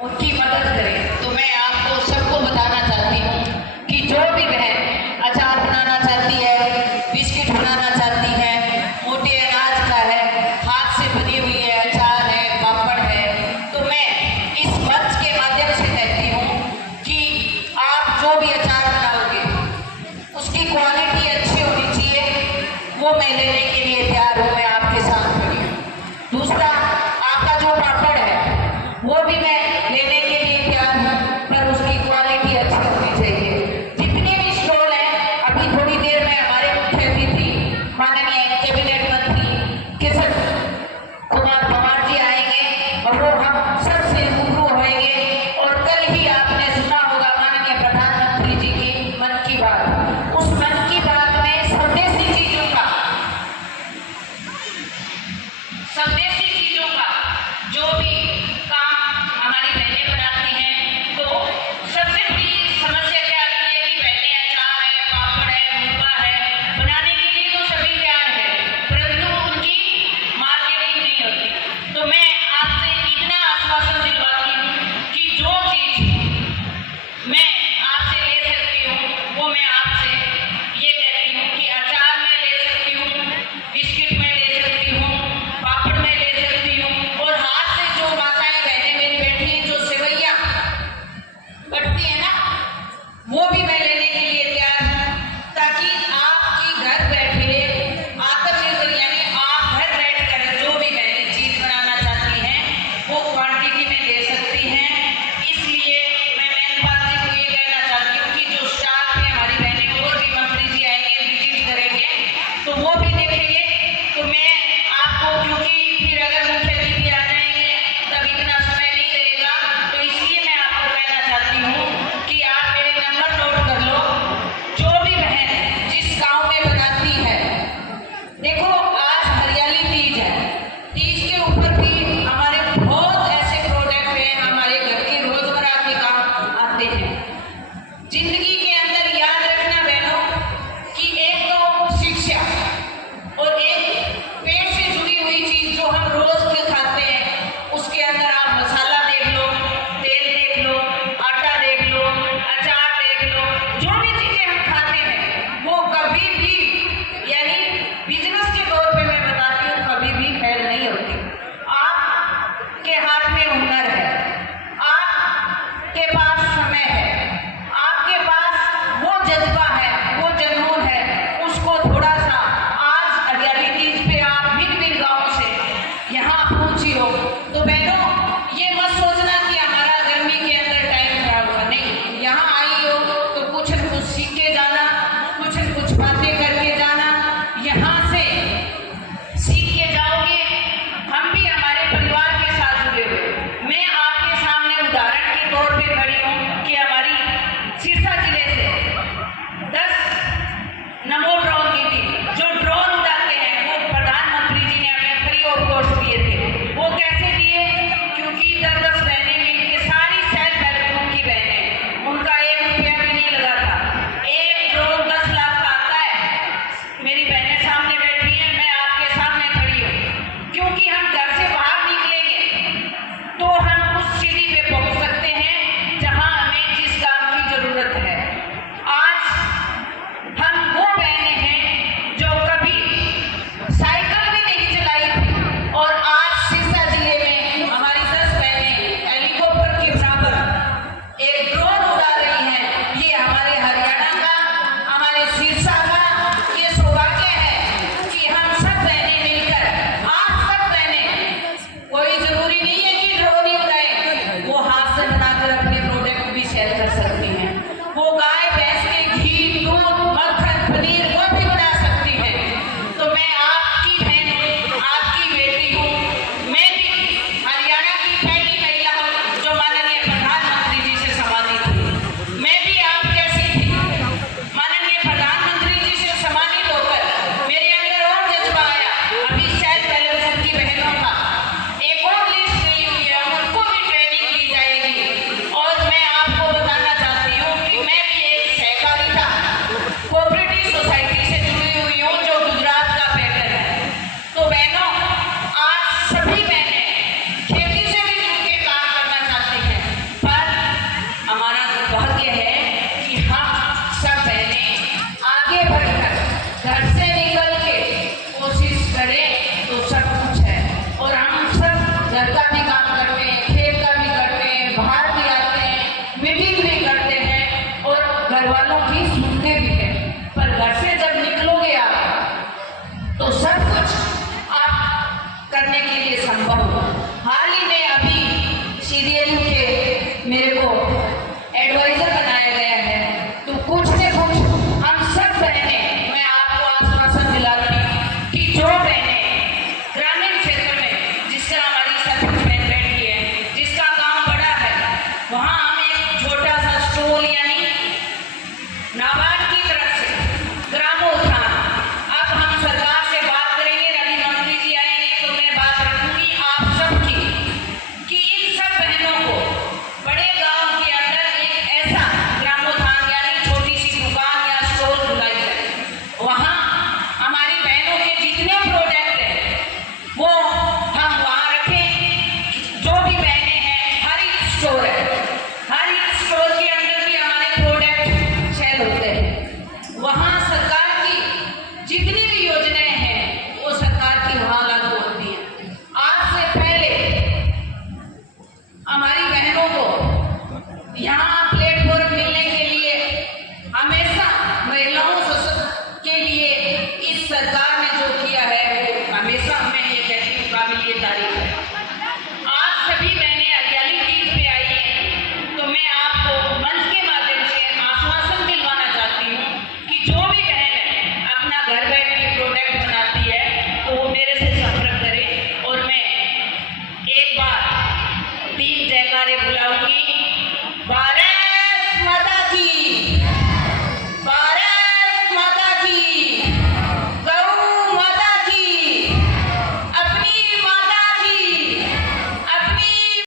उनकी मदद करें। तो मैं आपको सबको बताना चाहती हूँ कि जो भी बहन अचार बनाना चाहती है, बिस्किट बनाना चाहती है, मोटे अनाज का है, हाथ से बनी हुई है, अचार है, पापड़ है, तो मैं इस मंच के माध्यम से कहती हूँ कि आप जो भी अचार बनाओगे उसकी क्वालिटी अच्छी होनी चाहिए, वो मैं लेने के लिए तैयार हूँ, मैं आपके साथ खड़ी हूँ। दूसरा, आपका जो पापड़ है वो भी मैं लेने के लिए तैयार हूँ, पर उसकी क्वालिटी अच्छी होनी चाहिए। जितने भी स्टॉल हैं, अभी थोड़ी देर में हमारे मुख्य अतिथि माननीय कैबिनेट मंत्री किशन कुमार पवार जी आएंगे और वो हम सबसे रूबरू होंगे। और कल ही आपने सुना होगा माननीय प्रधानमंत्री जी की मन की बात, उस मन की बात में स्वदेशी चीजों का जो भी काम हमारी बहनें बनाती हैं, तो सबसे बड़ी समस्या क्या आती है कि बहनें अचार है, पापड़ है, मुरब्बा है बनाने के लिए तो सभी तैयार है, परंतु उनकी मार्केटिंग नहीं होती। तो मैं आपसे इतना आश्वासन दिलवाती हूँ कि जो चीज मैं आपसे ले सकती हूँ वो मैं आपसे ये कहती हूँ कि अचार में ले सकती हूँ, बिस्किट में ले सकती हूँ, पापड़ में ले सकती हूँ, और हाथ से जो माताएं बहनें मेरी बैठी हैं जो सेवैयां बटती है ना, वो भी मैं लेने के लिए तैयार हूँ, ताकि आपकी घर बैठे आत्मनिर्भर यानी आप घर बैठकर जो भी बहनें चीज बनाना चाहती हैं वो क्वांटिटी में ले सकती हैं। इसलिए मैं मेहरबान जी को ये कहना चाहती हूँ कि जो स्टाफ है हमारी बहनें, और भी मंत्री जी आएंगे, विजिट करेंगे तो वो भी देखेंगे। तो मैं आपको, क्योंकि फिर अगर मुख्य अतिथि आ जाएंगे तब इतना समय नहीं रहेगा, तो इसलिए मैं आपको कहना चाहती हूँ कि आप मेरे नंबर नोट कर लो। जो भी बहन जिस गांव में बनाती है, देखो आज हरियाली तीज है, तीज के ऊपर भी हमारे बहुत ऐसे प्रोडक्ट हैं हमारे घर के रोजमर्रा के काम आते हैं। जिंदगी के अंदर याद रखना बहनों कि एक तो शिक्षा और एक पेट से जुड़ी हुई चीज जो हम रोज के खाते हैं, उसके अंदर आप मसाला देख लो, तेल देख लो, आटा देख लो, अचार देख लो, जो भी चीजें हम खाते हैं वो कभी भी यानी बिजनेस के तौर पे मैं बताती हूँ कभी भी फेल नहीं होती। आपके हाथ में हुनर है, आपके पास समय है, आपके पास वो जज्बा है, वो जुनून है, उसको थोड़ा सा आज हरियाली तीज पे आप भिन्न भिन्न गाँव से यहाँ हमारे बुलावे